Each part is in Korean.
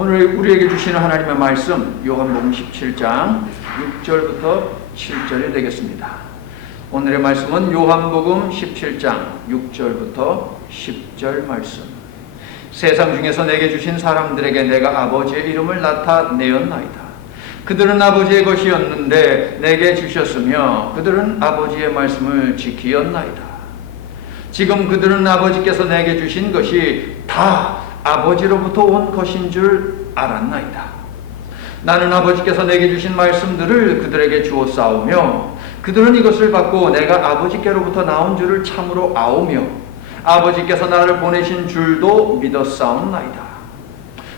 오늘 우리에게 주시는 하나님의 말씀 요한복음 17장 6절부터 7절이 되겠습니다. 오늘의 말씀은 요한복음 17장 6절부터 10절 말씀. 세상 중에서 내게 주신 사람들에게 내가 아버지의 이름을 나타내었나이다. 그들은 아버지의 것이었는데 내게 주셨으며 그들은 아버지의 말씀을 지키었나이다. 지금 그들은 아버지께서 내게 주신 것이 다 아버지로부터 온 것인 줄 알았나이다. 나는 아버지께서 내게 주신 말씀들을 그들에게 주어 싸우며 그들은 이것을 받고 내가 아버지께로부터 나온 줄을 참으로 아오며 아버지께서 나를 보내신 줄도 믿어 싸움나이다.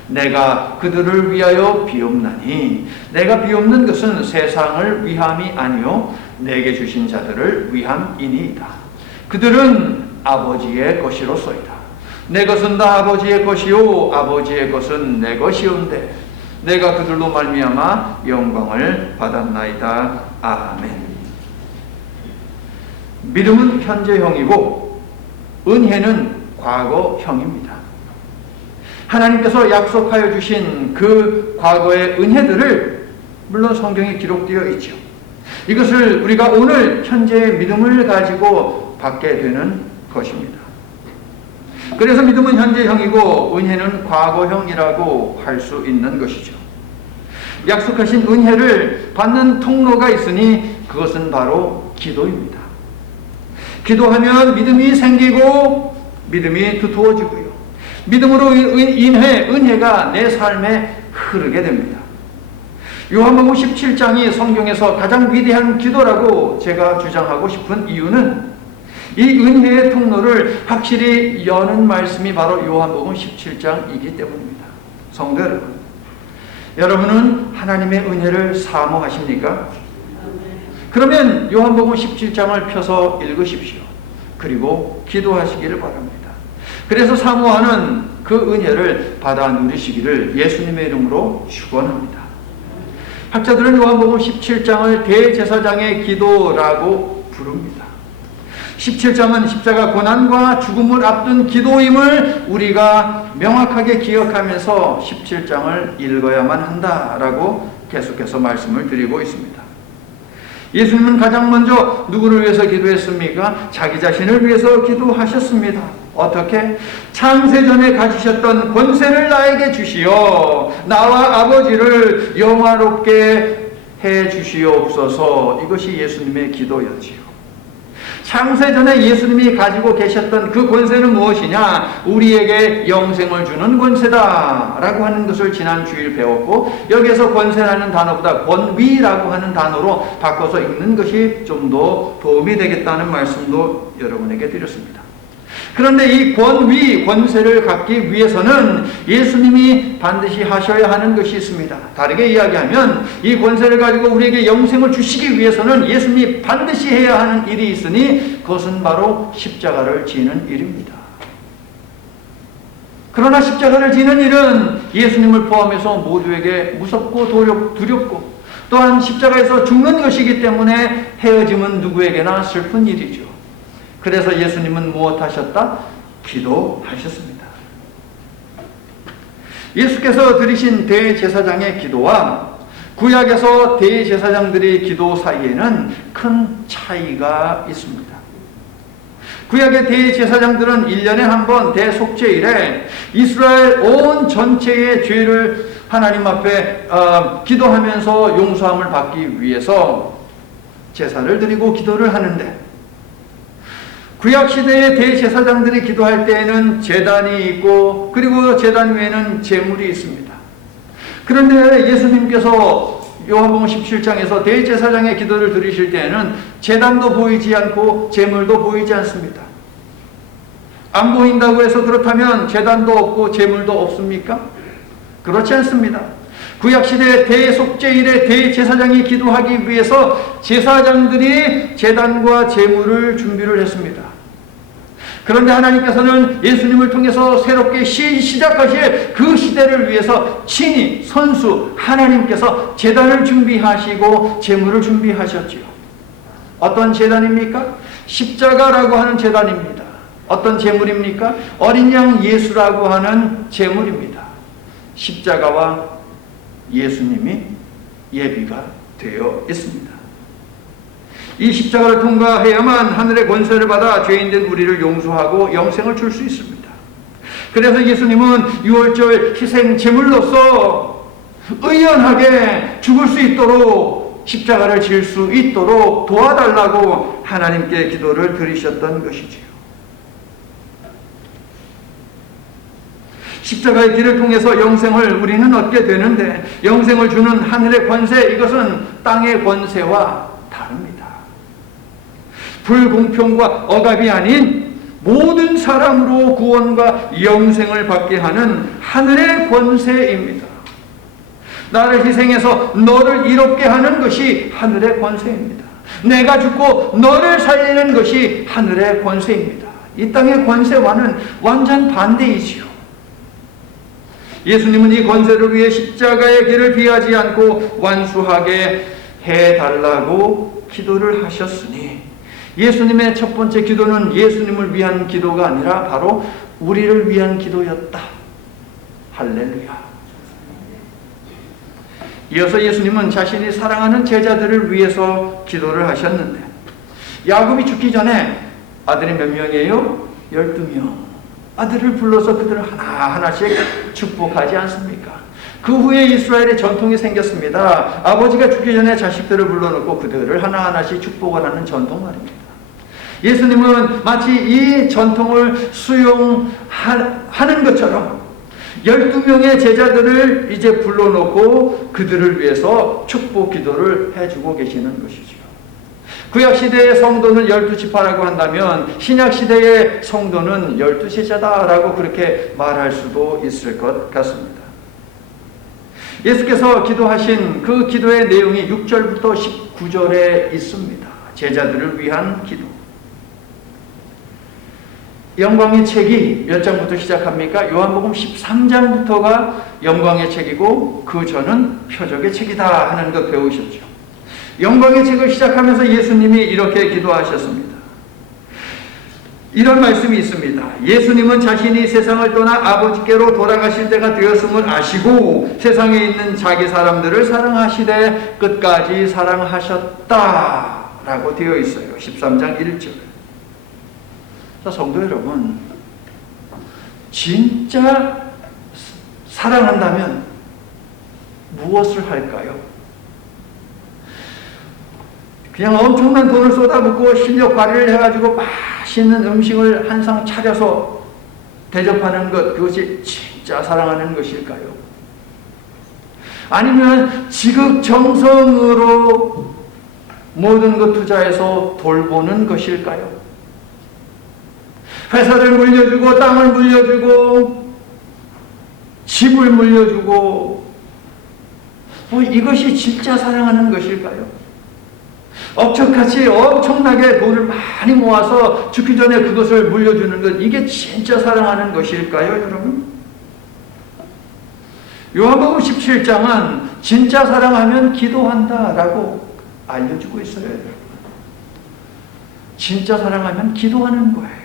내가 그들을 위하여 비옵나니 내가 비옵는 것은 세상을 위함이 아니요 내게 주신 자들을 위함이니이다. 그들은 아버지의 것이로소이다. 내 것은 다 아버지의 것이요 아버지의 것은 내 것이온데 내가 그들로 말미암아 영광을 받았나이다. 아멘. 믿음은 현재형이고 은혜는 과거형입니다. 하나님께서 약속하여 주신 그 과거의 은혜들을 물론 성경에 기록되어 있죠. 이것을 우리가 오늘 현재의 믿음을 가지고 받게 되는 것입니다. 그래서 믿음은 현재형이고 은혜는 과거형이라고 할 수 있는 것이죠. 약속하신 은혜를 받는 통로가 있으니 그것은 바로 기도입니다. 기도하면 믿음이 생기고 믿음이 두터워지고요. 믿음으로 인해 은혜가 내 삶에 흐르게 됩니다. 요한복음 17장이 성경에서 가장 위대한 기도라고 제가 주장하고 싶은 이유는 이 은혜의 통로를 확실히 여는 말씀이 바로 요한복음 17장이기 때문입니다. 성도 여러분, 여러분은 하나님의 은혜를 사모하십니까? 그러면 요한복음 17장을 펴서 읽으십시오. 그리고 기도하시기를 바랍니다. 그래서 사모하는 그 은혜를 받아 누리시기를 예수님의 이름으로 축원합니다. 학자들은 요한복음 17장을 대제사장의 기도라고 부릅니다. 17장은 십자가 고난과 죽음을 앞둔 기도임을 우리가 명확하게 기억하면서 17장을 읽어야만 한다라고 계속해서 말씀을 드리고 있습니다. 예수님은 가장 먼저 누구를 위해서 기도했습니까? 자기 자신을 위해서 기도하셨습니다. 어떻게? 창세전에 가지셨던 권세를 나에게 주시어 나와 아버지를 영화롭게 해 주시옵소서. 이것이 예수님의 기도였지요. 창세전에 예수님이 가지고 계셨던 그 권세는 무엇이냐? 우리에게 영생을 주는 권세다 라고 하는 것을 지난 주일 배웠고, 여기에서 권세라는 단어보다 권위라고 하는 단어로 바꿔서 읽는 것이 좀 더 도움이 되겠다는 말씀도 여러분에게 드렸습니다. 그런데 이 권위, 권세를 갖기 위해서는 예수님이 반드시 하셔야 하는 것이 있습니다. 다르게 이야기하면 이 권세를 가지고 우리에게 영생을 주시기 위해서는 예수님이 반드시 해야 하는 일이 있으니 그것은 바로 십자가를 지는 일입니다. 그러나 십자가를 지는 일은 예수님을 포함해서 모두에게 무섭고 두렵고 또한 십자가에서 죽는 것이기 때문에 헤어짐은 누구에게나 슬픈 일이죠. 그래서 예수님은 무엇하셨다? 기도하셨습니다. 예수께서 드리신 대제사장의 기도와 구약에서 대제사장들의 기도 사이에는 큰 차이가 있습니다. 구약의 대제사장들은 1년에 한 번 대속죄일에 이스라엘 온 전체의 죄를 하나님 앞에 기도하면서 용서함을 받기 위해서 제사를 드리고 기도를 하는데, 구약시대의 대제사장들이 기도할 때에는 제단이 있고 그리고 제단 위에는 제물이 있습니다. 그런데 예수님께서 요한복음 17장에서 대제사장의 기도를 드리실 때에는 제단도 보이지 않고 제물도 보이지 않습니다. 안 보인다고 해서 그렇다면 제단도 없고 제물도 없습니까? 그렇지 않습니다. 구약시대 대속죄일에 대제사장이 기도하기 위해서 제사장들이 제단과 제물을 준비를 했습니다. 그런데 하나님께서는 예수님을 통해서 새롭게 시작하실 그 시대를 위해서 친히 선수 하나님께서 제단을 준비하시고 제물을 준비하셨지요. 어떤 제단입니까? 십자가라고 하는 제단입니다. 어떤 제물입니까? 어린 양 예수라고 하는 제물입니다. 십자가와 예수님이 예비가 되어 있습니다. 이 십자가를 통과해야만 하늘의 권세를 받아 죄인된 우리를 용서하고 영생을 줄 수 있습니다. 그래서 예수님은 유월절 희생 제물로서 의연하게 죽을 수 있도록 십자가를 질 수 있도록 도와달라고 하나님께 기도를 드리셨던 것이지요. 십자가의 길을 통해서 영생을 우리는 얻게 되는데, 영생을 주는 하늘의 권세, 이것은 땅의 권세와 다릅니다. 불공평과 억압이 아닌 모든 사람으로 구원과 영생을 받게 하는 하늘의 권세입니다. 나를 희생해서 너를 이롭게 하는 것이 하늘의 권세입니다. 내가 죽고 너를 살리는 것이 하늘의 권세입니다. 이 땅의 권세와는 완전 반대이지요. 예수님은 이 권세를 위해 십자가의 길을 피하지 않고 완수하게 해달라고 기도를 하셨으니, 예수님의 첫 번째 기도는 예수님을 위한 기도가 아니라 바로 우리를 위한 기도였다. 할렐루야. 이어서 예수님은 자신이 사랑하는 제자들을 위해서 기도를 하셨는데, 야곱이 죽기 전에 아들이 몇 명이에요? 12명. 아들을 불러서 그들을 하나하나씩 축복하지 않습니까? 그 후에 이스라엘의 전통이 생겼습니다. 아버지가 죽기 전에 자식들을 불러놓고 그들을 하나하나씩 축복을 하는 전통 말입니다. 예수님은 마치 이 전통을 수용하는 것처럼 12명의 제자들을 이제 불러놓고 그들을 위해서 축복 기도를 해주고 계시는 것이죠. 구약시대의 성도는 12지파라고 한다면 신약시대의 성도는 12제자다라고 그렇게 말할 수도 있을 것 같습니다. 예수께서 기도하신 그 기도의 내용이 6절부터 19절에 있습니다. 제자들을 위한 기도. 영광의 책이 몇 장부터 시작합니까? 요한복음 13장부터가 영광의 책이고 그 전은 표적의 책이다 하는 것 배우셨죠. 영광의 책을 시작하면서 예수님이 이렇게 기도하셨습니다. 이런 말씀이 있습니다. 예수님은 자신이 세상을 떠나 아버지께로 돌아가실 때가 되었음을 아시고 세상에 있는 자기 사람들을 사랑하시되 끝까지 사랑하셨다 라고 되어 있어요. 13장 1절. 자, 성도 여러분, 진짜 사랑한다면 무엇을 할까요? 그냥 엄청난 돈을 쏟아붓고 실력 발휘를 해가지고 맛있는 음식을 한 상 차려서 대접하는 것, 그것이 진짜 사랑하는 것일까요? 아니면 지극정성으로 모든 것 투자해서 돌보는 것일까요? 회사를 물려주고 땅을 물려주고 집을 물려주고 이것이 진짜 사랑하는 것일까요? 억척같이 엄청나게 돈을 많이 모아서 죽기 전에 그것을 물려주는 것, 이게 진짜 사랑하는 것일까요, 여러분? 요한복음 17장은 진짜 사랑하면 기도한다라고 알려주고 있어요, 여러분. 진짜 사랑하면 기도하는 거예요.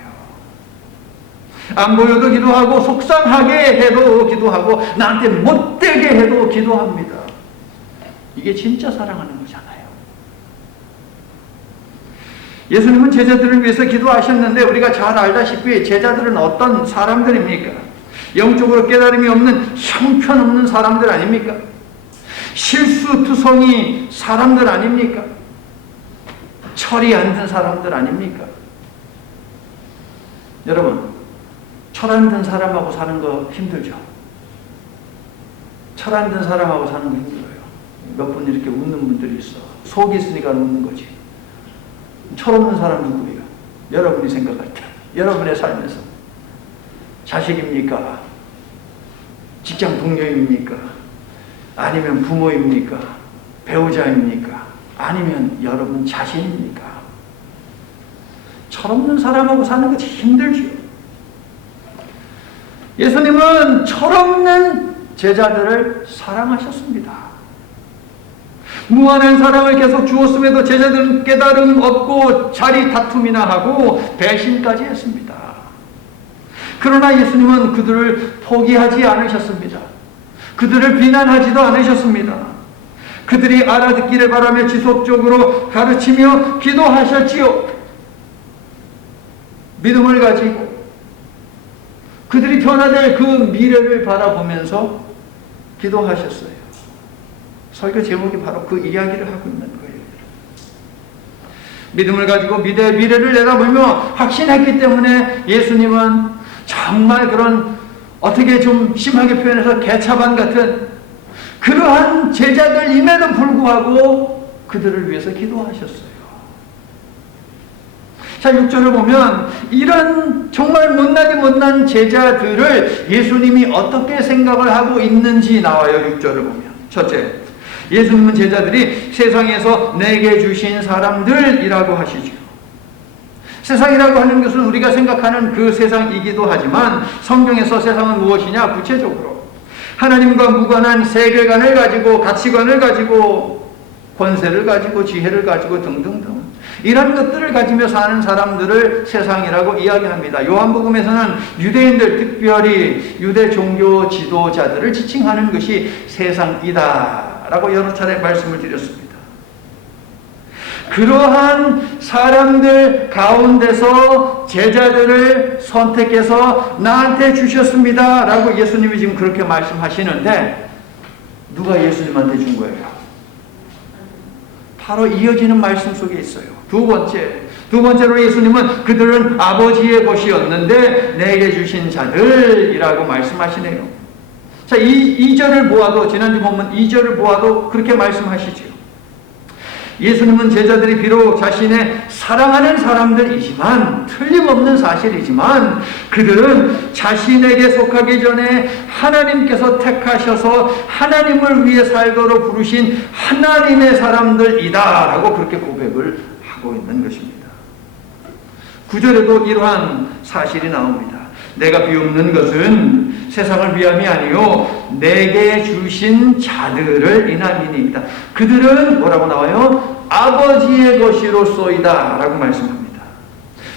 안 보여도 기도하고 속상하게 해도 기도하고 나한테 못되게 해도 기도합니다. 이게 진짜 사랑하는 거잖아요. 예수님은 제자들을 위해서 기도하셨는데 우리가 잘 알다시피 제자들은 어떤 사람들입니까? 영적으로 깨달음이 없는 형편없는 사람들 아닙니까? 실수투성이 사람들 아닙니까? 철이 안 든 사람들 아닙니까? 여러분, 철 안 든 사람하고 사는 거 힘들죠? 철 안 든 사람하고 사는 거 힘들어요. 몇 분 이렇게 웃는 분들이 있어. 속이 있으니까 웃는 거지. 철없는 사람 누구예요? 여러분이 생각할 때, 여러분의 삶에서 자식입니까? 직장 동료입니까? 아니면 부모입니까? 배우자입니까? 아니면 여러분 자신입니까? 철없는 사람하고 사는 것이 힘들죠. 예수님은 철없는 제자들을 사랑하셨습니다. 무한한 사랑을 계속 주었음에도 제자들은 깨달음 없고 자리 다툼이나 하고 배신까지 했습니다. 그러나 예수님은 그들을 포기하지 않으셨습니다. 그들을 비난하지도 않으셨습니다. 그들이 알아듣기를 바라며 지속적으로 가르치며 기도하셨지요. 믿음을 가지고 그들이 변화될 그 미래를 바라보면서 기도하셨어요. 설교 제목이 바로 그 이야기를 하고 있는 거예요. 믿음을 가지고 미래를 내다보며 확신했기 때문에 예수님은 정말 그런 어떻게 좀 심하게 표현해서 개차반 같은 그러한 제자들임에도 불구하고 그들을 위해서 기도하셨어요. 자, 6절을 보면 이런 정말 못난 제자들을 예수님이 어떻게 생각을 하고 있는지 나와요. 6절을 보면. 첫째, 예수님은 제자들이 세상에서 내게 주신 사람들이라고 하시죠. 세상이라고 하는 것은 우리가 생각하는 그 세상이기도 하지만 성경에서 세상은 무엇이냐? 구체적으로 하나님과 무관한 세계관을 가지고 가치관을 가지고 권세를 가지고 지혜를 가지고 등등등 이런 것들을 가지며 사는 사람들을 세상이라고 이야기합니다. 요한복음에서는 유대인들, 특별히 유대 종교 지도자들을 지칭하는 것이 세상이다 라고 여러 차례 말씀을 드렸습니다. 그러한 사람들 가운데서 제자들을 선택해서 나한테 주셨습니다 라고 예수님이 지금 그렇게 말씀하시는데 누가 예수님한테 준 거예요? 바로 이어지는 말씀 속에 있어요. 두 번째로 예수님은 그들은 아버지의 것이었는데 내게 주신 자들이라고 말씀하시네요. 자, 2절을 보아도 지난주 본문 2절을 보아도 그렇게 말씀하시죠. 예수님은 제자들이 비록 자신의 사랑하는 사람들이지만 틀림없는 사실이지만 그들은 자신에게 속하기 전에 하나님께서 택하셔서 하나님을 위해 살도록 부르신 하나님의 사람들이다 라고 그렇게 고백을 하고 있는 것입니다. 9절에도 이러한 사실이 나옵니다. 내가 비웃는 것은 세상을 위함이 아니요 내게 주신 자들을 인함이니이다. 그들은 뭐라고 나와요? 아버지의 것이로소이다 라고 말씀합니다.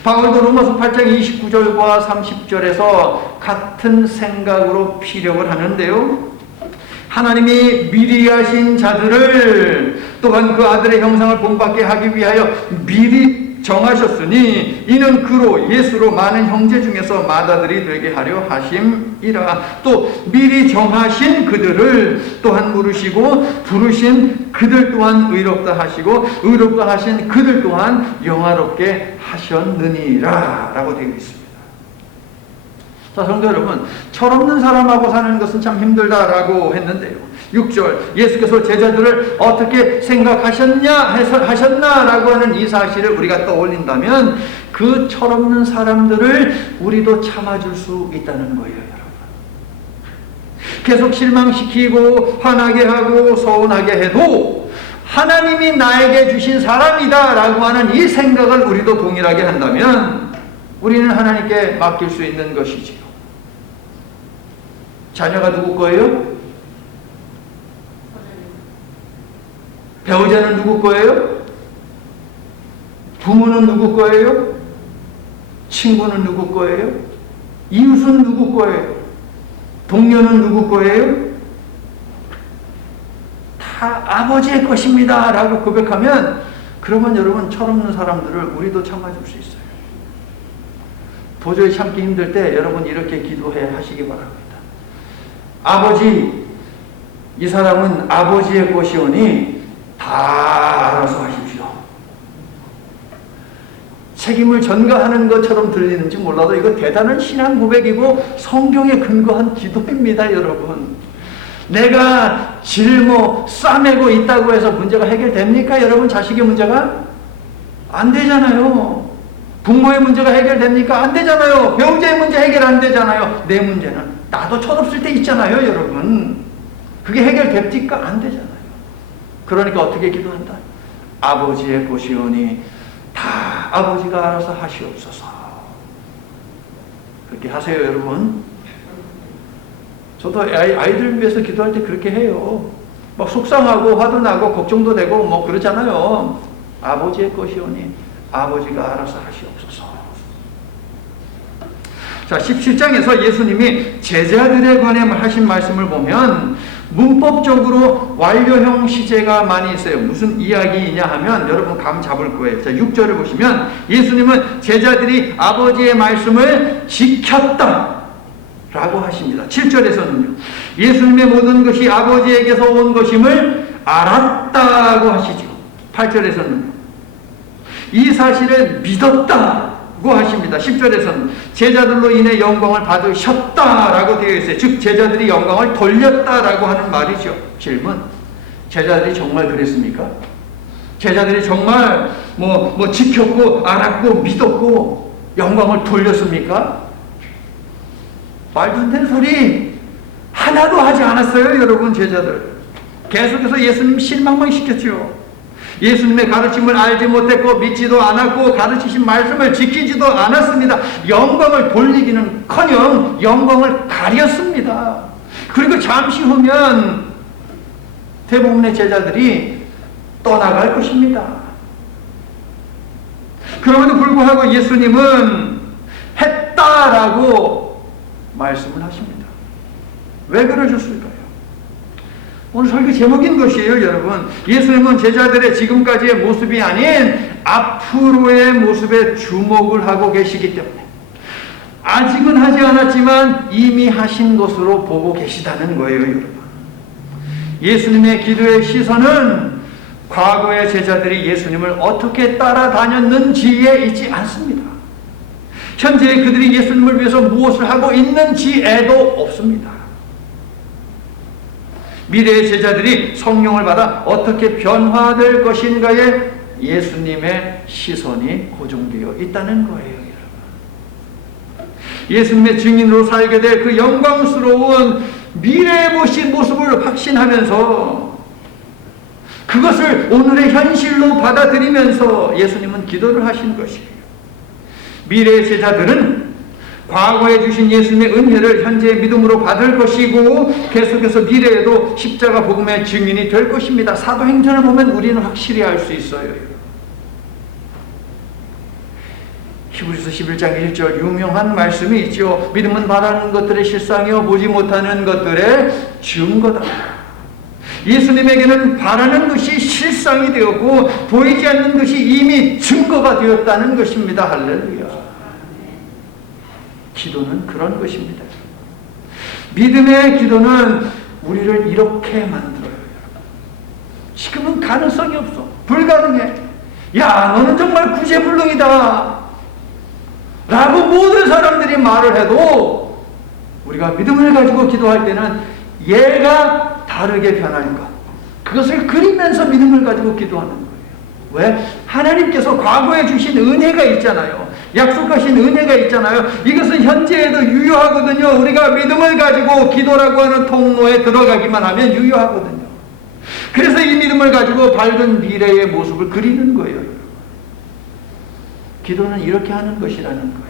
바울도 로마서 8장 29절과 30절에서 같은 생각으로 피력을 하는데요. 하나님이 미리 하신 자들을 또한 그 아들의 형상을 본받게 하기 위하여 미리 정하셨으니 이는 그로 예수로 많은 형제 중에서 맏아들이 되게 하려 하심이라. 또 미리 정하신 그들을 또한 부르시고 부르신 그들 또한 의롭다 하시고 의롭다 하신 그들 또한 영화롭게 하셨느니라 라고 되어 있습니다. 자, 성도 여러분, 철없는 사람하고 사는 것은 참 힘들다라고 했는데요. 6절, 예수께서 제자들을 어떻게 하셨나라고 하는 이 사실을 우리가 떠올린다면 그 철없는 사람들을 우리도 참아줄 수 있다는 거예요, 여러분. 계속 실망시키고 화나게 하고 서운하게 해도 하나님이 나에게 주신 사람이다 라고 하는 이 생각을 우리도 동일하게 한다면 우리는 하나님께 맡길 수 있는 것이지요. 자녀가 누구 거예요? 배우자는 누구 거예요? 부모는 누구 거예요? 친구는 누구 거예요? 이웃은 누구 거예요? 동료는 누구 거예요? 다 아버지의 것입니다 라고 고백하면 그러면 여러분 철없는 사람들을 우리도 참아줄 수 있어요. 도저히 참기 힘들 때 여러분 이렇게 기도해 하시기 바랍니다. 아버지, 이 사람은 아버지의 것이오니 다 알아서 하십시오. 책임을 전가하는 것처럼 들리는지 몰라도 이거 대단한 신앙 고백이고 성경에 근거한 기도입니다, 여러분. 내가 싸매고 있다고 해서 문제가 해결됩니까? 여러분, 자식의 문제가? 안 되잖아요. 부모의 문제가 해결됩니까? 안 되잖아요. 배우자의 문제 해결 안 되잖아요. 내 문제는 나도 철없을 때 있잖아요, 여러분. 그게 해결됩니까? 안 되잖아요. 그러니까 어떻게 기도한다? 아버지의 것이오니 다 아버지가 알아서 하시옵소서. 그렇게 하세요, 여러분. 저도 아이들 위해서 기도할 때 그렇게 해요. 막 속상하고 화도 나고 걱정도 되고 뭐 그러잖아요. 아버지의 것이오니 아버지가 알아서 하시옵소서. 자, 17장에서 예수님이 제자들에 관해 하신 말씀을 보면 문법적으로 완료형 시제가 많이 있어요. 무슨 이야기이냐 하면 여러분 감 잡을 거예요. 자, 6절을 보시면 예수님은 제자들이 아버지의 말씀을 지켰다 라고 하십니다. 7절에서는요. 예수님의 모든 것이 아버지에게서 온 것임을 알았다고 하시죠. 8절에서는 이 사실을 믿었다고 하십니다. 10절에서는 제자들로 인해 영광을 받으셨다라고 되어 있어요. 즉 제자들이 영광을 돌렸다라고 하는 말이죠. 질문: 제자들이 정말 그랬습니까? 제자들이 정말 지켰고 알았고 믿었고 영광을 돌렸습니까? 말도 안 되는 소리 하나도 하지 않았어요. 여러분, 제자들 계속해서 예수님 실망만 시켰죠. 예수님의 가르침을 알지 못했고 믿지도 않았고 가르치신 말씀을 지키지도 않았습니다. 영광을 돌리기는커녕 영광을 가렸습니다. 그리고 잠시 후면 대부분의 제자들이 떠나갈 것입니다. 그럼에도 불구하고 예수님은 했다라고 말씀을 하십니다. 왜 그러셨을까요? 오늘 설교 제목인 것이에요, 여러분. 예수님은 제자들의 지금까지의 모습이 아닌 앞으로의 모습에 주목을 하고 계시기 때문에 아직은 하지 않았지만 이미 하신 것으로 보고 계시다는 거예요, 여러분. 예수님의 기도의 시선은 과거의 제자들이 예수님을 어떻게 따라다녔는지에 있지 않습니다. 현재 그들이 예수님을 위해서 무엇을 하고 있는지에도 없습니다. 미래의 제자들이 성령을 받아 어떻게 변화될 것인가에 예수님의 시선이 고정되어 있다는 거예요, 여러분. 예수님의 증인으로 살게 될 그 영광스러운 미래의 모습을 확신하면서 그것을 오늘의 현실로 받아들이면서 예수님은 기도를 하신 것이에요. 미래의 제자들은 과거에 주신 예수님의 은혜를 현재의 믿음으로 받을 것이고 계속해서 미래에도 십자가 복음의 증인이 될 것입니다. 사도행전을 보면 우리는 확실히 알 수 있어요. 히브리서 11장 1절 유명한 말씀이 있죠. 믿음은 바라는 것들의 실상이요 보지 못하는 것들의 증거다. 예수님에게는 바라는 것이 실상이 되었고 보이지 않는 것이 이미 증거가 되었다는 것입니다. 할렐루야. 기도는 그런 것입니다. 믿음의 기도는 우리를 이렇게 만들어요. 지금은 가능성이 없어. 불가능해. 야, 너는 정말 구제불능이다 라고 모든 사람들이 말을 해도 우리가 믿음을 가지고 기도할 때는 얘가 다르게 변하는 것, 그것을 그리면서 믿음을 가지고 기도하는 거예요. 왜? 하나님께서 과거에 주신 은혜가 있잖아요. 약속하신 은혜가 있잖아요. 이것은 현재에도 유효하거든요. 우리가 믿음을 가지고 기도라고 하는 통로에 들어가기만 하면 유효하거든요. 그래서 이 믿음을 가지고 밝은 미래의 모습을 그리는 거예요. 기도는 이렇게 하는 것이라는 거예요.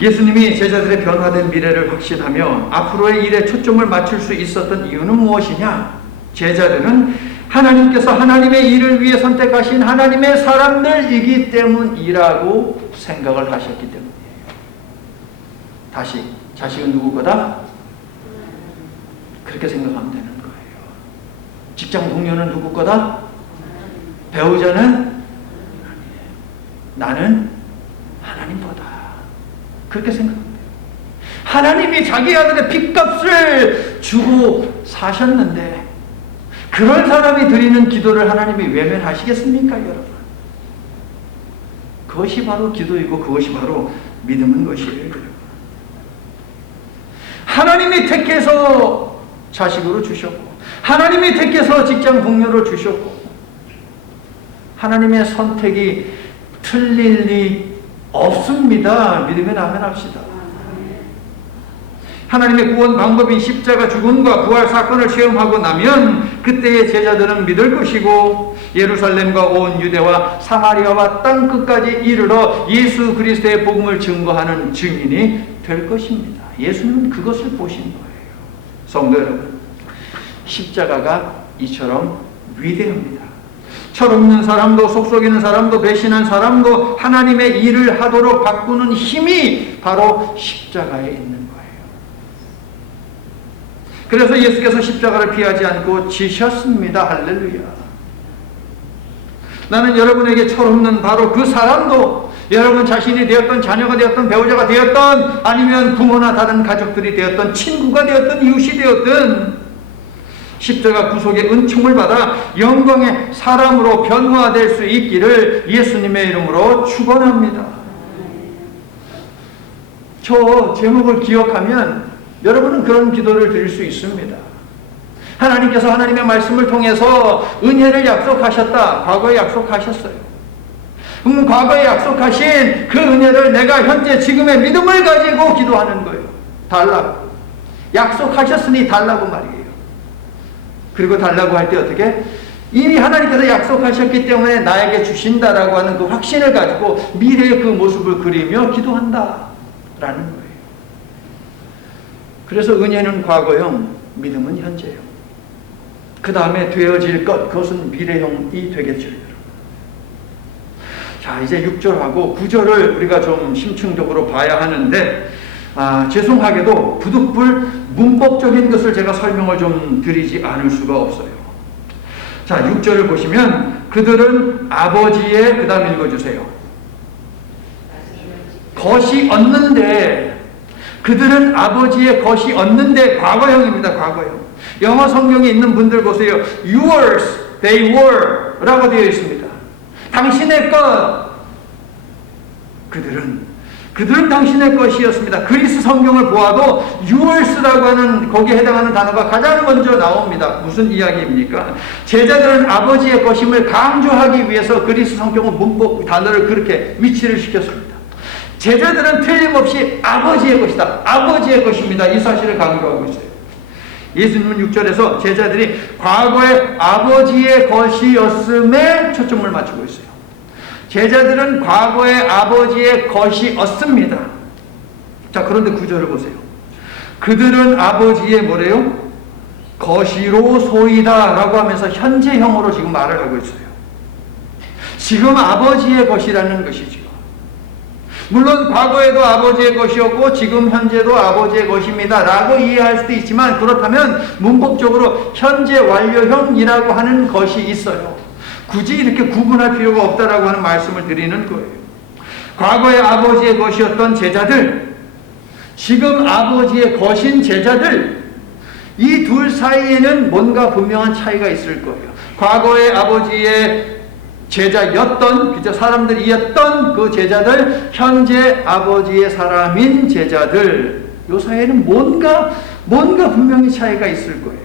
예수님이 제자들의 변화된 미래를 확신하며 앞으로의 일에 초점을 맞출 수 있었던 이유는 무엇이냐? 제자들은 하나님께서 하나님의 일을 위해 선택하신 하나님의 사람들이기 때문이라고 생각을 하셨기 때문이에요. 다시, 자식은 누구 거다? 그렇게 생각하면 되는 거예요. 직장 동료는 누구 거다? 배우자는? 나는 하나님 거다. 그렇게 생각합니다. 하나님이 자기 아들의 핏값을 주고 사셨는데 그런 사람이 드리는 기도를 하나님이 외면하시겠습니까, 여러분? 그것이 바로 기도이고 그것이 바로 믿음인 것이에요, 여러분. 하나님이 택해서 자식으로 주셨고 하나님이 택해서 직장 동료로 주셨고 하나님의 선택이 틀릴 리 없습니다. 믿으면 아멘 합시다. 하나님의 구원 방법인 십자가 죽음과 부활 사건을 체험하고 나면 그때의 제자들은 믿을 것이고 예루살렘과 온 유대와 사마리아와 땅끝까지 이르러 예수 그리스도의 복음을 증거하는 증인이 될 것입니다. 예수님은 그것을 보신 거예요. 성도 여러분, 십자가가 이처럼 위대합니다. 철없는 사람도, 속속이는 사람도, 배신한 사람도 하나님의 일을 하도록 바꾸는 힘이 바로 십자가에 있는 거예요. 그래서 예수께서 십자가를 피하지 않고 지셨습니다. 할렐루야. 나는 여러분에게 철없는 바로 그 사람도, 여러분 자신이 되었던, 자녀가 되었던, 배우자가 되었던, 아니면 부모나 다른 가족들이 되었던, 친구가 되었던, 이웃이 되었던, 십자가 구속의 은총을 받아 영광의 사람으로 변화될 수 있기를 예수님의 이름으로 축원합니다. 저 제목을 기억하면 여러분은 그런 기도를 드릴 수 있습니다. 하나님께서 하나님의 말씀을 통해서 은혜를 약속하셨다. 과거에 약속하셨어요. 과거에 약속하신 그 은혜를 내가 현재 지금의 믿음을 가지고 기도하는 거예요. 달라고. 약속하셨으니 달라고 말이에요. 그리고 달라고 할 때 어떻게? 이미 하나님께서 약속하셨기 때문에 나에게 주신다라고 하는 그 확신을 가지고 미래의 그 모습을 그리며 기도한다 라는 거예요. 그래서 은혜는 과거형, 믿음은 현재형. 그 다음에 되어질 것, 그것은 미래형이 되겠죠. 자, 이제 6절하고 9절을 우리가 좀 심층적으로 봐야 하는데, 죄송하게도 부득불 문법적인 것을 제가 설명을 좀 드리지 않을 수가 없어요. 자, 6절을 보시면 그들은 아버지의, 그 다음 읽어주세요. 것이 얻는데, 그들은 아버지의 것이 얻는데, 과거형입니다. 과거형. 영어 성경에 있는 분들 보세요. Yours, they were 라고 되어 있습니다. 당신의 것, 그들은 당신의 것이었습니다. 그리스 성경을 보아도 yours라고 하는 거기에 해당하는 단어가 가장 먼저 나옵니다. 무슨 이야기입니까? 제자들은 아버지의 것임을 강조하기 위해서 그리스 성경은 문법 단어를 그렇게 위치를 시켰습니다. 제자들은 틀림없이 아버지의 것이다. 아버지의 것입니다. 이 사실을 강조하고 있어요. 예수님은 6절에서 제자들이 과거에 아버지의 것이었음에 초점을 맞추고 있어요. 제자들은 과거에 아버지의 것이었습니다. 자, 그런데 9절을 보세요. 그들은 아버지의 뭐래요? 것이로소이다 라고 하면서 현재형으로 지금 말을 하고 있어요. 지금 아버지의 것이라는 것이죠. 물론 과거에도 아버지의 것이었고 지금 현재도 아버지의 것입니다 라고 이해할 수도 있지만, 그렇다면 문법적으로 현재 완료형이라고 하는 것이 있어요. 굳이 이렇게 구분할 필요가 없다라고 하는 말씀을 드리는 거예요. 과거에 아버지의 것이었던 제자들, 지금 아버지의 것인 제자들, 이 둘 사이에는 뭔가 분명한 차이가 있을 거예요. 과거에 아버지의 제자였던, 그저 사람들이었던 그 제자들, 현재 아버지의 사람인 제자들, 이 사이에는 뭔가 분명히 차이가 있을 거예요.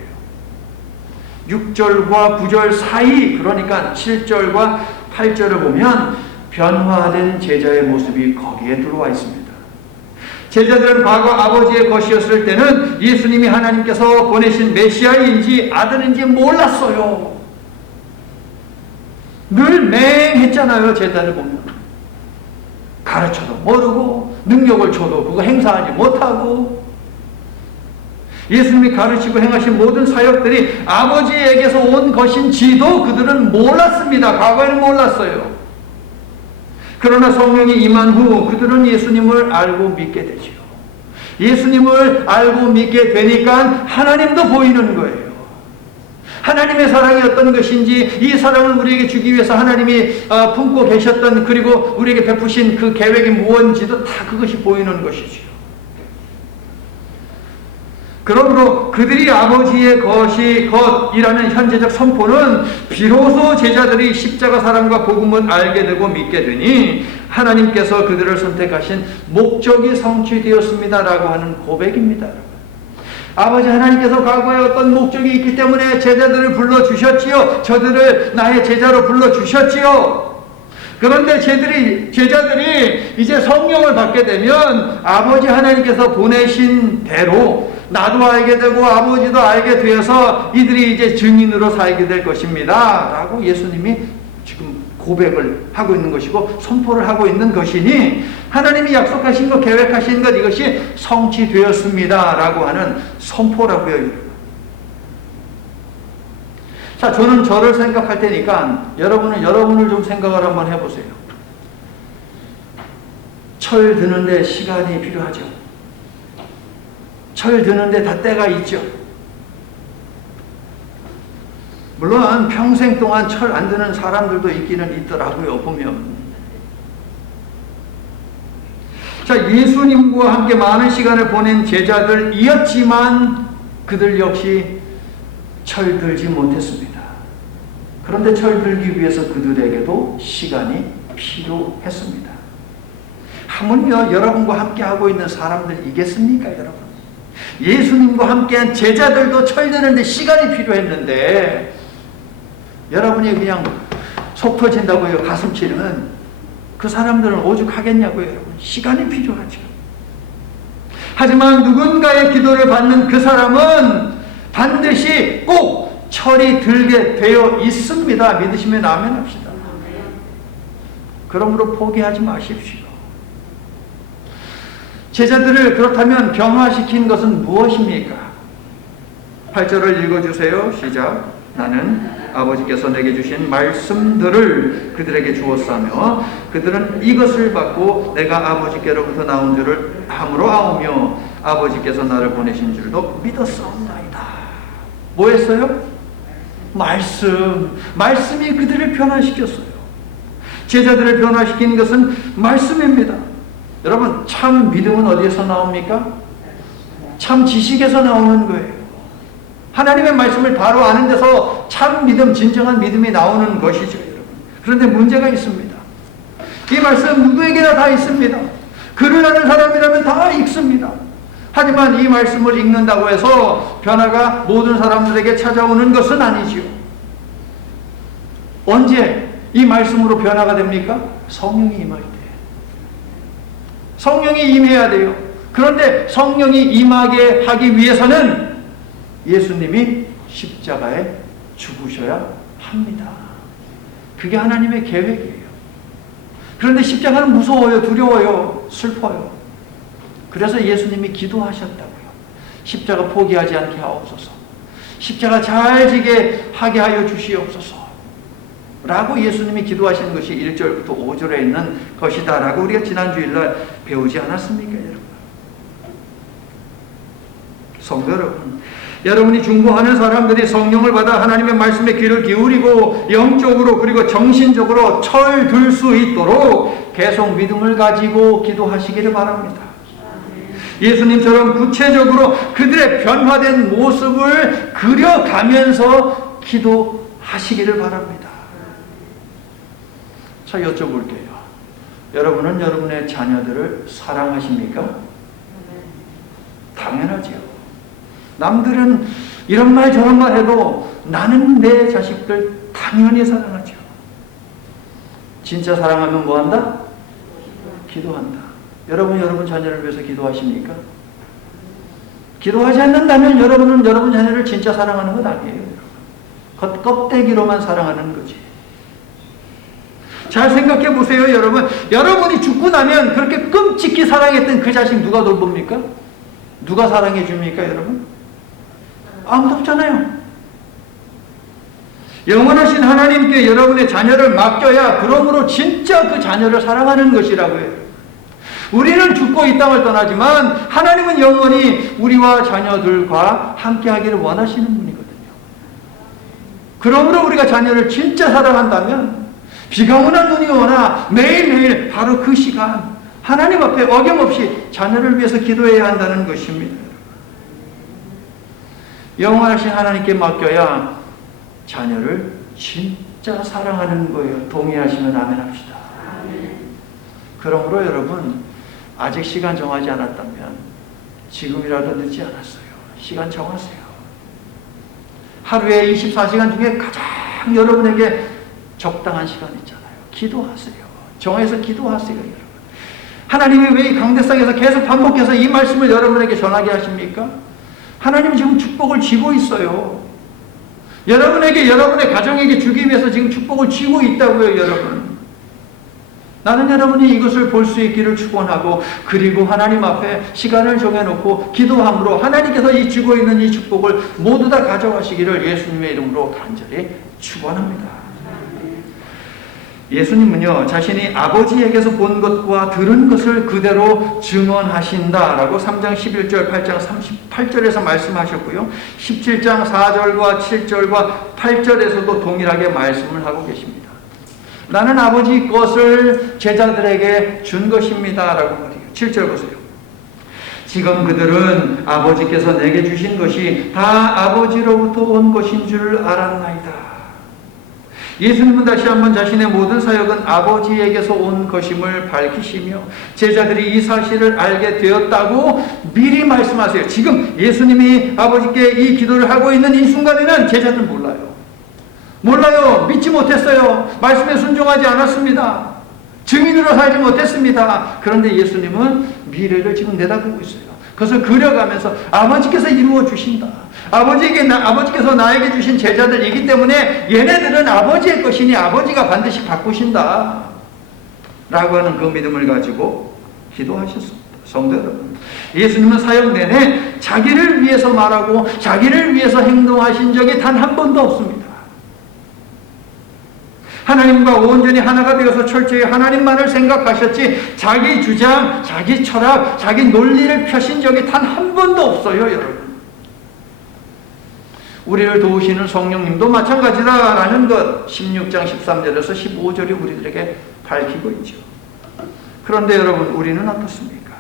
6절과 9절 사이, 그러니까 7절과 8절을 보면 변화된 제자의 모습이 거기에 들어와 있습니다. 제자들은 과거 아버지의 것이었을 때는 예수님이 하나님께서 보내신 메시아인지 아들인지 몰랐어요. 늘 맹했잖아요. 제자들 보면 가르쳐도 모르고 능력을 줘도 그거 행사하지 못하고, 예수님이 가르치고 행하신 모든 사역들이 아버지에게서 온 것인지도 그들은 몰랐습니다. 과거에는 몰랐어요. 그러나 성령이 임한 후 그들은 예수님을 알고 믿게 되죠. 예수님을 알고 믿게 되니까 하나님도 보이는 거예요. 하나님의 사랑이 어떤 것인지, 이 사랑을 우리에게 주기 위해서 하나님이 품고 계셨던, 그리고 우리에게 베푸신 그 계획이 무엇인지도 다 그것이 보이는 것이죠. 그러므로 그들이 아버지의 것이 것이라는 현재적 선포는 비로소 제자들이 십자가 사랑과 복음을 알게 되고 믿게 되니 하나님께서 그들을 선택하신 목적이 성취되었습니다라고 하는 고백입니다. 아버지 하나님께서 과거에 어떤 목적이 있기 때문에 제자들을 불러주셨지요. 저들을 나의 제자로 불러주셨지요. 그런데 제자들이 이제 성령을 받게 되면 아버지 하나님께서 보내신 대로 나도 알게 되고 아버지도 알게 되어서 이들이 이제 증인으로 살게 될 것입니다 라고 예수님이 지금 고백을 하고 있는 것이고 선포를 하고 있는 것이니, 하나님이 약속하신 것, 계획하신 것, 이것이 성취되었습니다 라고 하는 선포라고요. 자, 저는 저를 생각할 테니까 여러분은 여러분을 좀 생각을 한번 해보세요. 철 드는데 시간이 필요하죠. 철 드는데 다 때가 있죠. 물론 평생 동안 철 안 드는 사람들도 있기는 있더라고요, 보면. 자, 예수님과 함께 많은 시간을 보낸 제자들이었지만 그들 역시 철 들지 못했습니다. 그런데 철 들기 위해서 그들에게도 시간이 필요했습니다. 하물며 여러분과 함께 하고 있는 사람들이겠습니까, 여러분? 예수님과 함께한 제자들도 철 드는데 시간이 필요했는데 여러분이 그냥 속 터진다고요, 가슴 치는 그 사람들은 오죽하겠냐고요, 여러분. 시간이 필요하죠. 하지만 누군가의 기도를 받는 그 사람은 반드시 꼭 철이 들게 되어 있습니다. 믿으시면 아멘 합시다. 그러므로 포기하지 마십시오. 제자들을 그렇다면 변화시킨 것은 무엇입니까? 8절을 읽어주세요. 시작. 나는 아버지께서 내게 주신 말씀들을 그들에게 주었사며 그들은 이것을 받고 내가 아버지께로부터 나온 줄을 함으로 아오며 아버지께서 나를 보내신 줄도 믿었사옵나이다. 뭐 했어요? 말씀이 그들을 변화시켰어요. 제자들을 변화시킨 것은 말씀입니다. 여러분, 참 믿음은 어디에서 나옵니까? 참 지식에서 나오는 거예요. 하나님의 말씀을 바로 아는 데서 참 믿음, 진정한 믿음이 나오는 것이죠, 여러분. 그런데 문제가 있습니다. 이 말씀 누구에게나 다 있습니다. 글을 아는 사람이라면 다 읽습니다. 하지만 이 말씀을 읽는다고 해서 변화가 모든 사람들에게 찾아오는 것은 아니지요. 언제 이 말씀으로 변화가 됩니까? 성령이 임할 때. 성령이 임해야 돼요. 그런데 성령이 임하게 하기 위해서는 예수님이 십자가에 죽으셔야 합니다. 그게 하나님의 계획이에요. 그런데 십자가는 무서워요, 두려워요, 슬퍼요. 그래서 예수님이 기도하셨다고요. 십자가 포기하지 않게 하옵소서. 십자가 잘 지게 하게 하여 주시옵소서. 라고 예수님이 기도하시는 것이 1절부터 5절에 있는 것이다 라고 우리가 지난 주일날 배우지 않았습니까, 여러분? 성도 여러분, 여러분이 중보하는 사람들이 성령을 받아 하나님의 말씀에 귀를 기울이고 영적으로 그리고 정신적으로 철들 수 있도록 계속 믿음을 가지고 기도하시기를 바랍니다. 예수님처럼 구체적으로 그들의 변화된 모습을 그려가면서 기도하시기를 바랍니다. 자, 여쭤볼게요. 여러분은 여러분의 자녀들을 사랑하십니까? 당연하지요. 남들은 이런 말 저런 말 해도 나는 내 자식들 당연히 사랑하죠. 진짜 사랑하면 뭐한다? 기도한다. 여러분 자녀를 위해서 기도하십니까? 기도하지 않는다면 여러분은 여러분 자녀를 진짜 사랑하는 건 아니에요. 겉껍데기로만 사랑하는 거지. 잘 생각해 보세요, 여러분. 여러분이 죽고 나면 그렇게 끔찍히 사랑했던 그 자식 누가 돌봅니까? 누가 사랑해 줍니까, 여러분? 아무도 없잖아요. 영원하신 하나님께 여러분의 자녀를 맡겨야 그러므로 진짜 그 자녀를 사랑하는 것이라고요. 우리는 죽고 이 땅을 떠나지만 하나님은 영원히 우리와 자녀들과 함께하기를 원하시는 분이거든요. 그러므로 우리가 자녀를 진짜 사랑한다면 비가 오나 눈이 오나 매일매일 바로 그 시간 하나님 앞에 어김없이 자녀를 위해서 기도해야 한다는 것입니다. 영원하신 하나님께 맡겨야 자녀를 진짜 사랑하는 거예요. 동의하시면 아멘 합시다. 그러므로 여러분, 아직 시간 정하지 않았다면 지금이라도 늦지 않았어요. 시간 정하세요. 하루에 24시간 중에 가장 여러분에게 적당한 시간 있잖아요. 기도하세요. 정해서 기도하세요, 여러분. 하나님이 왜 이 강대상에서 계속 반복해서 이 말씀을 여러분에게 전하게 하십니까? 하나님은 지금 축복을 쥐고 있어요. 여러분에게, 여러분의 가정에게 주기 위해서 지금 축복을 쥐고 있다고요, 여러분. 나는 여러분이 이것을 볼 수 있기를 축원하고, 그리고 하나님 앞에 시간을 정해놓고 기도함으로 하나님께서 이 주고 있는 이 축복을 모두 다 가져가시기를 예수님의 이름으로 간절히 축원합니다. 예수님은요, 자신이 아버지에게서 본 것과 들은 것을 그대로 증언하신다라고 3장 11절, 8장 38절에서 말씀하셨고요. 17장 4절과 7절과 8절에서도 동일하게 말씀을 하고 계십니다. 나는 아버지 것을 제자들에게 준 것입니다 라고 말해요. 7절 보세요. 지금 그들은 아버지께서 내게 주신 것이 다 아버지로부터 온 것인 줄 알았나이다. 예수님은 다시 한번 자신의 모든 사역은 아버지에게서 온 것임을 밝히시며 제자들이 이 사실을 알게 되었다고 미리 말씀하세요. 지금 예수님이 아버지께 이 기도를 하고 있는 이 순간에는 제자들은 몰라요. 믿지 못했어요. 말씀에 순종하지 않았습니다. 증인으로 살지 못했습니다. 그런데 예수님은 미래를 지금 내다보고 있어요. 그것을 그려가면서 아버지께서 이루어 주신다. 아버지께서 나에게 주신 제자들이기 때문에 얘네들은 아버지의 것이니 아버지가 반드시 바꾸신다 라고 하는 그 믿음을 가지고 기도하셨습니다. 성도 여러분, 예수님은 사역 내내 자기를 위해서 말하고 자기를 위해서 행동하신 적이 단 한 번도 없습니다. 하나님과 온전히 하나가 되어서 철저히 하나님만을 생각하셨지 자기 주장, 자기 철학, 자기 논리를 펴신 적이 단 한 번도 없어요, 여러분. 우리를 도우시는 성령님도 마찬가지다라는 것 16장 13절에서 15절이 우리들에게 밝히고 있죠. 그런데 여러분, 우리는 어떻습니까?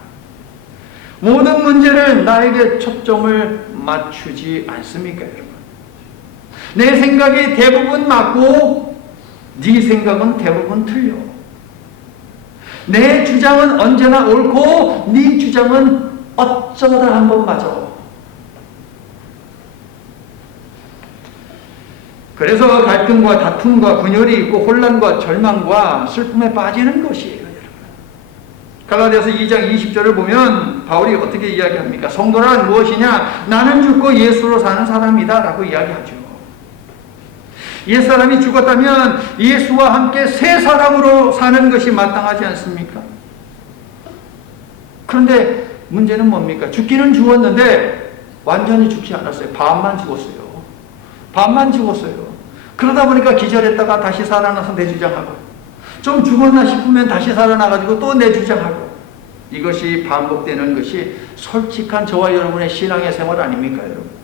모든 문제를 나에게 초점을 맞추지 않습니까, 여러분? 내 생각이 대부분 맞고 네 생각은 대부분 틀려. 내 주장은 언제나 옳고 네 주장은 어쩌다 한번 맞아. 그래서 갈등과 다툼과 분열이 있고 혼란과 절망과 슬픔에 빠지는 것이에요, 여러분. 갈라디아서 2장 20절을 보면 바울이 어떻게 이야기합니까? 성도란 무엇이냐? 나는 죽고 예수로 사는 사람이다 라고 이야기하죠. 옛사람이 죽었다면 예수와 함께 새 사람으로 사는 것이 마땅하지 않습니까? 그런데 문제는 뭡니까? 죽기는 죽었는데 완전히 죽지 않았어요. 반만 죽었어요. 그러다 보니까 기절했다가 다시 살아나서 내주장하고, 좀 죽었나 싶으면 다시 살아나가지고 또 내주장하고, 이것이 반복되는 것이 솔직한 저와 여러분의 신앙의 생활 아닙니까, 여러분?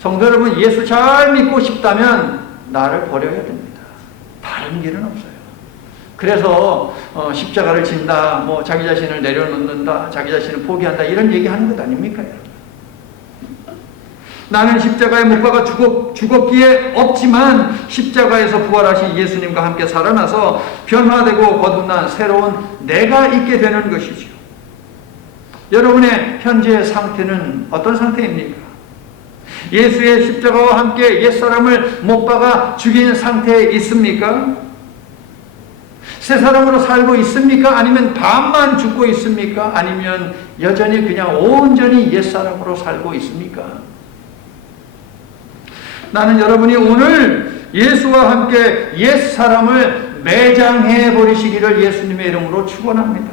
성도 여러분, 예수 잘 믿고 싶다면 나를 버려야 됩니다. 다른 길은 없어요. 그래서 십자가를 진다, 자기 자신을 내려놓는다, 자기 자신을 포기한다, 이런 얘기하는 것 아닙니까, 여러분? 나는 십자가에 못 박아 죽었기에 없지만 십자가에서 부활하신 예수님과 함께 살아나서 변화되고 거듭난 새로운 내가 있게 되는 것이죠. 여러분의 현재 상태는 어떤 상태입니까? 예수의 십자가와 함께 옛사람을 못 박아 죽인 상태에 있습니까? 새 사람으로 살고 있습니까? 아니면 반만 죽고 있습니까? 아니면 여전히 그냥 온전히 옛사람으로 살고 있습니까? 나는 여러분이 오늘 예수와 함께 옛사람을 매장해 버리시기를 예수님의 이름으로 축원합니다.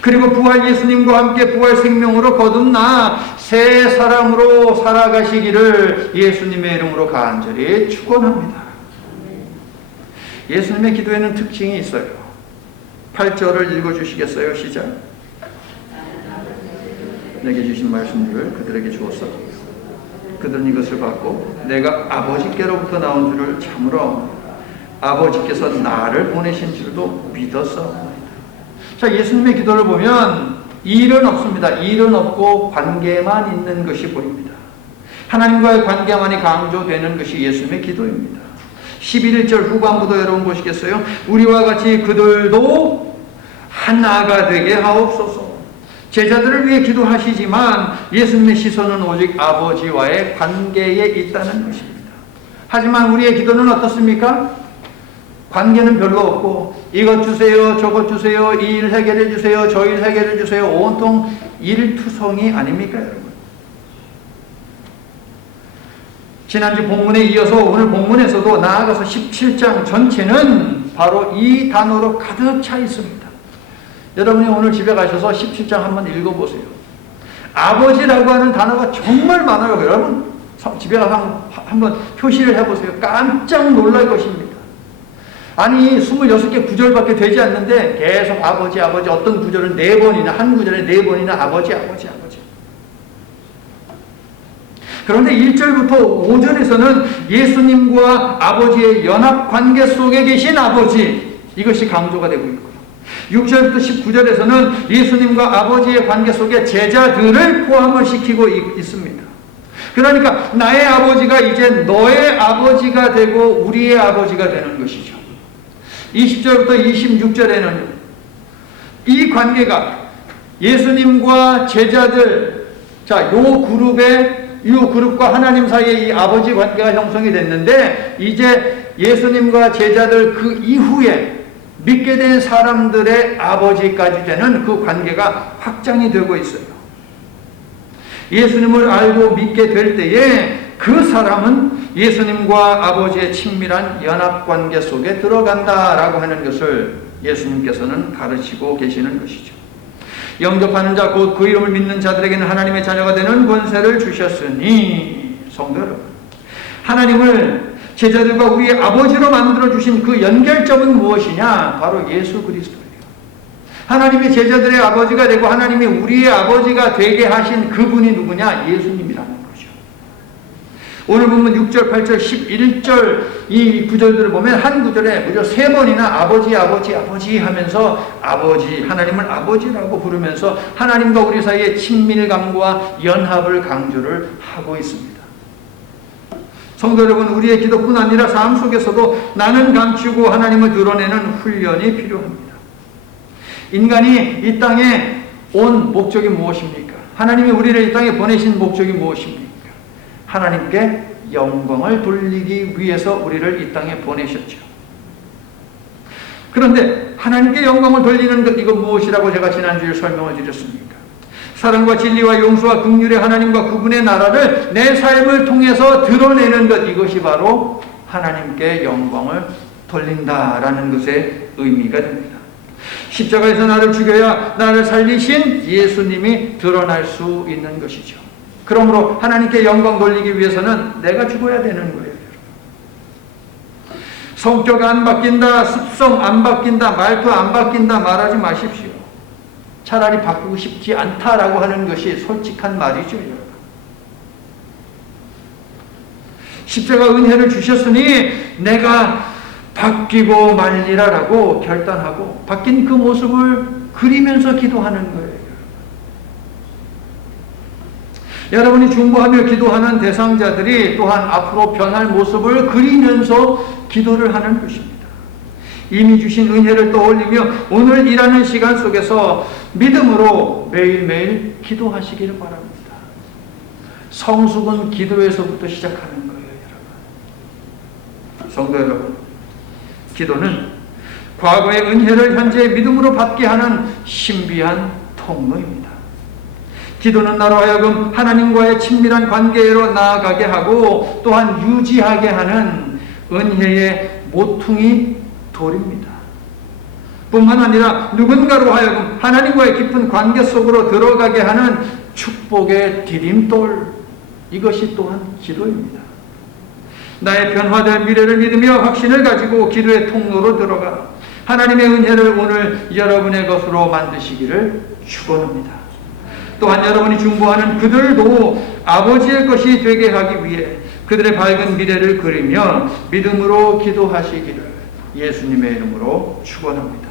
그리고 부활 예수님과 함께 부활 생명으로 거듭나 새 사람으로 살아가시기를 예수님의 이름으로 간절히 축원합니다. 예수님의 기도에는 특징이 있어요. 8절을 읽어주시겠어요? 시작. 내게 주신 말씀들을 그들에게 주었어. 그들은 이것을 받고 내가 아버지께로부터 나온 줄을 참으로 아버지께서 나를 보내신 줄도 믿었어. 자, 예수님의 기도를 보면 일은 없습니다. 일은 없고 관계만 있는 것이 보입니다. 하나님과의 관계만이 강조되는 것이 예수님의 기도입니다. 11절 후반부도 여러분 보시겠어요? 우리와 같이 그들도 하나가 되게 하옵소서. 제자들을 위해 기도하시지만 예수님의 시선은 오직 아버지와의 관계에 있다는 것입니다. 하지만 우리의 기도는 어떻습니까? 관계는 별로 없고 이것 주세요, 저것 주세요, 이 일 해결해 주세요, 저 일 해결해 주세요. 온통 일투성이 아닙니까, 여러분? 지난주 본문에 이어서 오늘 본문에서도 나아가서 17장 전체는 바로 이 단어로 가득 차 있습니다. 여러분이 오늘 집에 가셔서 17장 한번 읽어보세요. 아버지라고 하는 단어가 정말 많아요. 여러분 집에 가서 한번 표시를 해보세요. 깜짝 놀랄 것입니다. 아니 26개 구절밖에 되지 않는데 계속 아버지 아버지, 어떤 구절은 4번이나, 한 구절에 4번이나 아버지 아버지 아버지. 그런데 1절부터 5절에서는 예수님과 아버지의 연합관계 속에 계신 아버지, 이것이 강조가 되고 있고요. 6절부터 19절에서는 예수님과 아버지의 관계 속에 제자들을 포함을 시키고 있습니다. 그러니까 나의 아버지가 이제 너의 아버지가 되고 우리의 아버지가 되는 것이죠. 20절부터 26절에는 이 관계가 예수님과 제자들, 자, 요 그룹과 하나님 사이의 이 아버지 관계가 형성이 됐는데, 이제 예수님과 제자들 그 이후에 믿게 된 사람들의 아버지까지 되는 그 관계가 확장이 되고 있어요. 예수님을 알고 믿게 될 때에 그 사람은 예수님과 아버지의 친밀한 연합관계 속에 들어간다라고 하는 것을 예수님께서는 가르치고 계시는 것이죠. 영접하는 자, 곧 그 이름을 믿는 자들에게는 하나님의 자녀가 되는 권세를 주셨으니, 성도 여러분, 하나님을 제자들과 우리의 아버지로 만들어주신 그 연결점은 무엇이냐? 바로 예수 그리스도예요. 하나님의 제자들의 아버지가 되고 하나님이 우리의 아버지가 되게 하신 그분이 누구냐? 예수님이라는 거죠. 오늘 보면 6절, 8절, 11절 이 구절들을 보면 한 구절에 무려 3번이나 아버지, 아버지, 아버지 하면서 아버지, 하나님을 아버지라고 부르면서 하나님과 우리 사이의 친밀감과 연합을 강조를 하고 있습니다. 성도 여러분, 우리의 기도뿐 아니라 삶 속에서도 나는 감추고 하나님을 드러내는 훈련이 필요합니다. 인간이 이 땅에 온 목적이 무엇입니까? 하나님이 우리를 이 땅에 보내신 목적이 무엇입니까? 하나님께 영광을 돌리기 위해서 우리를 이 땅에 보내셨죠. 그런데 하나님께 영광을 돌리는 것, 이건 무엇이라고 제가 지난주에 설명을 드렸습니까? 사랑과 진리와 용서와 긍휼의 하나님과 그분의 나라를 내 삶을 통해서 드러내는 것, 이것이 바로 하나님께 영광을 돌린다라는 것의 의미가 됩니다. 십자가에서 나를 죽여야 나를 살리신 예수님이 드러날 수 있는 것이죠. 그러므로 하나님께 영광 돌리기 위해서는 내가 죽어야 되는 거예요. 성격 안 바뀐다, 습성 안 바뀐다, 말투 안 바뀐다 말하지 마십시오. 차라리 바꾸고 싶지 않다라고 하는 것이 솔직한 말이죠. 십자가 은혜를 주셨으니 내가 바뀌고 말리라라고 결단하고 바뀐 그 모습을 그리면서 기도하는 거예요. 여러분이 중보하며 기도하는 대상자들이 또한 앞으로 변할 모습을 그리면서 기도를 하는 것입니다. 이미 주신 은혜를 떠올리며 오늘 일하는 시간 속에서 믿음으로 매일매일 기도하시기를 바랍니다. 성숙은 기도에서부터 시작하는 거예요, 여러분. 성도 여러분, 기도는 과거의 은혜를 현재의 믿음으로 받게 하는 신비한 통로입니다. 기도는 나로 하여금 하나님과의 친밀한 관계로 나아가게 하고 또한 유지하게 하는 은혜의 모퉁이 돌입니다. 뿐만 아니라 누군가로 하여금 하나님과의 깊은 관계 속으로 들어가게 하는 축복의 디딤돌, 이것이 또한 기도입니다. 나의 변화될 미래를 믿으며 확신을 가지고 기도의 통로로 들어가 하나님의 은혜를 오늘 여러분의 것으로 만드시기를 축원합니다. 또한 여러분이 중보하는 그들도 아버지의 것이 되게 하기 위해 그들의 밝은 미래를 그리며 믿음으로 기도하시기를 예수님의 이름으로 축원합니다.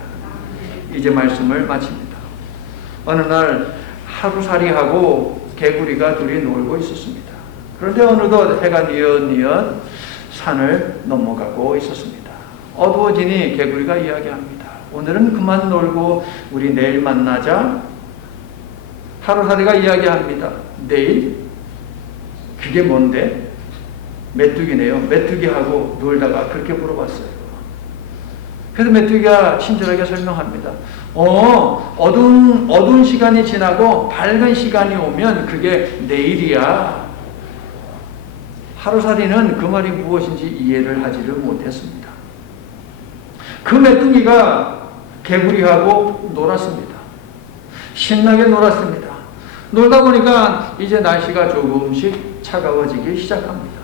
이제 말씀을 마칩니다. 어느 날 하루살이하고 개구리가 둘이 놀고 있었습니다. 그런데 어느덧 해가 뉘엿뉘엿 산을 넘어가고 있었습니다. 어두워지니 개구리가 이야기합니다. 오늘은 그만 놀고 우리 내일 만나자. 하루살이가 이야기합니다. 내일? 그게 뭔데? 메뚜기네요. 메뚜기하고 놀다가 그렇게 물어봤어요. 그래서 메뚜기가 친절하게 설명합니다. 어두운 시간이 지나고 밝은 시간이 오면 그게 내일이야. 하루살이는 그 말이 무엇인지 이해를 하지를 못했습니다. 그 메뚜기가 개구리하고 놀았습니다. 신나게 놀았습니다. 놀다 보니까 이제 날씨가 조금씩 차가워지기 시작합니다.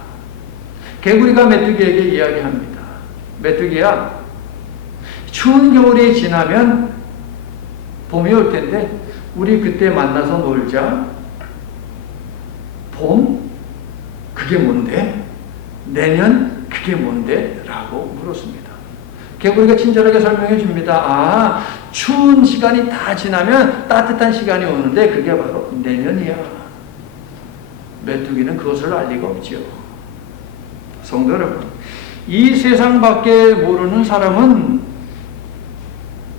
개구리가 메뚜기에게 이야기합니다. 메뚜기야, 추운 겨울이 지나면 봄이 올 텐데 우리 그때 만나서 놀자. 봄? 그게 뭔데? 내년? 그게 뭔데? 라고 물었습니다. 개구리가 친절하게 설명해 줍니다. 아, 추운 시간이 다 지나면 따뜻한 시간이 오는데 그게 바로 내년이야. 메뚜기는 그것을 알 리가 없죠. 성도 여러분, 이 세상밖에 모르는 사람은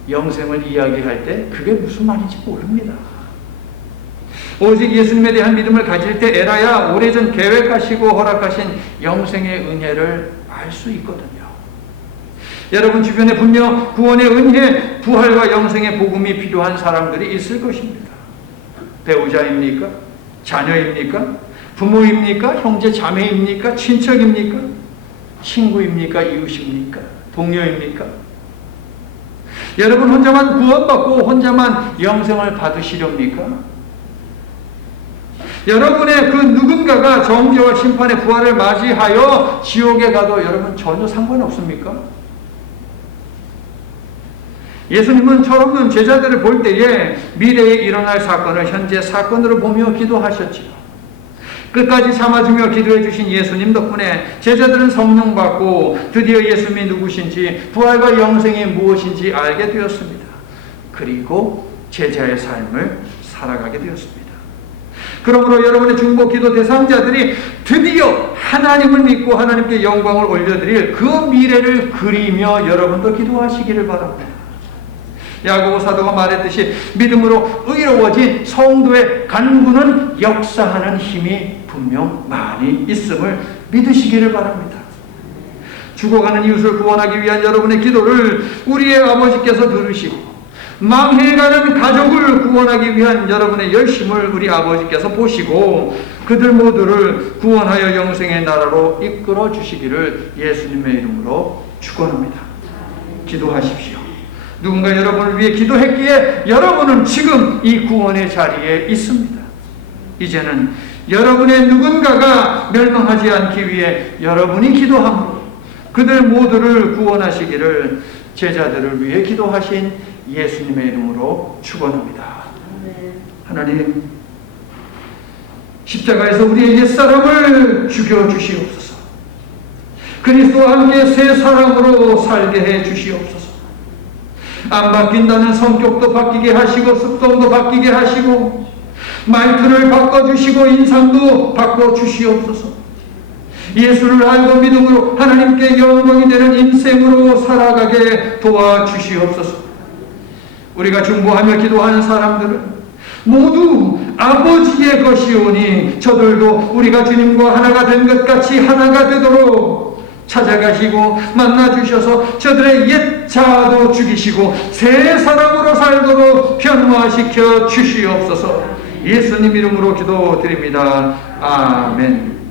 영생을 이야기할 때 그게 무슨 말인지 모릅니다. 오직 예수님에 대한 믿음을 가질 때 에라야 오래전 계획하시고 허락하신 영생의 은혜를 알 수 있거든요. 여러분 주변에 분명 구원의 은혜, 부활과 영생의 복음이 필요한 사람들이 있을 것입니다. 배우자입니까? 자녀입니까? 부모입니까? 형제 자매입니까? 친척입니까? 친구입니까? 이웃입니까? 동료입니까? 여러분 혼자만 구원받고 혼자만 영생을 받으시렵니까? 여러분의 그 누군가가 정죄와 심판의 부활을 맞이하여 지옥에 가도 여러분 전혀 상관없습니까? 예수님은 철없는 제자들을 볼 때에 미래에 일어날 사건을 현재 사건으로 보며 기도하셨지요. 끝까지 참아주며 기도해 주신 예수님 덕분에 제자들은 성령 받고 드디어 예수님이 누구신지 부활과 영생이 무엇인지 알게 되었습니다. 그리고 제자의 삶을 살아가게 되었습니다. 그러므로 여러분의 중보 기도 대상자들이 드디어 하나님을 믿고 하나님께 영광을 올려드릴 그 미래를 그리며 여러분도 기도하시기를 바랍니다. 야고보 사도가 말했듯이 믿음으로 의로워진 성도의 간구는 역사하는 힘이 분명 많이 있음을 믿으시기를 바랍니다. 죽어가는 이웃을 구원하기 위한 여러분의 기도를 우리의 아버지께서 들으시고 망해가는 가족을 구원하기 위한 여러분의 열심을 우리 아버지께서 보시고 그들 모두를 구원하여 영생의 나라로 이끌어 주시기를 예수님의 이름으로 축원합니다. 기도하십시오. 누군가 여러분을 위해 기도했기에 여러분은 지금 이 구원의 자리에 있습니다. 이제는 여러분의 누군가가 멸망하지 않기 위해 여러분이 기도함으로 그들 모두를 구원하시기를 제자들을 위해 기도하신 예수님의 이름으로 축원합니다. 하나님, 십자가에서 우리의 옛사람을 죽여주시옵소서. 그리스도와 함께 새 사람으로 살게 해 주시옵소서. 안 바뀐다는 성격도 바뀌게 하시고 습성도 바뀌게 하시고 말투를 바꿔주시고 인상도 바꿔주시옵소서. 예수를 알고 믿음으로 하나님께 영광이 되는 인생으로 살아가게 도와주시옵소서. 우리가 중보하며 기도하는 사람들은 모두 아버지의 것이오니 저들도 우리가 주님과 하나가 된 것 같이 하나가 되도록 찾아가시고 만나주셔서 저들의 옛 자아도 죽이시고 새 사람으로 살도록 변화시켜 주시옵소서. 예수님 이름으로 기도드립니다. 아멘.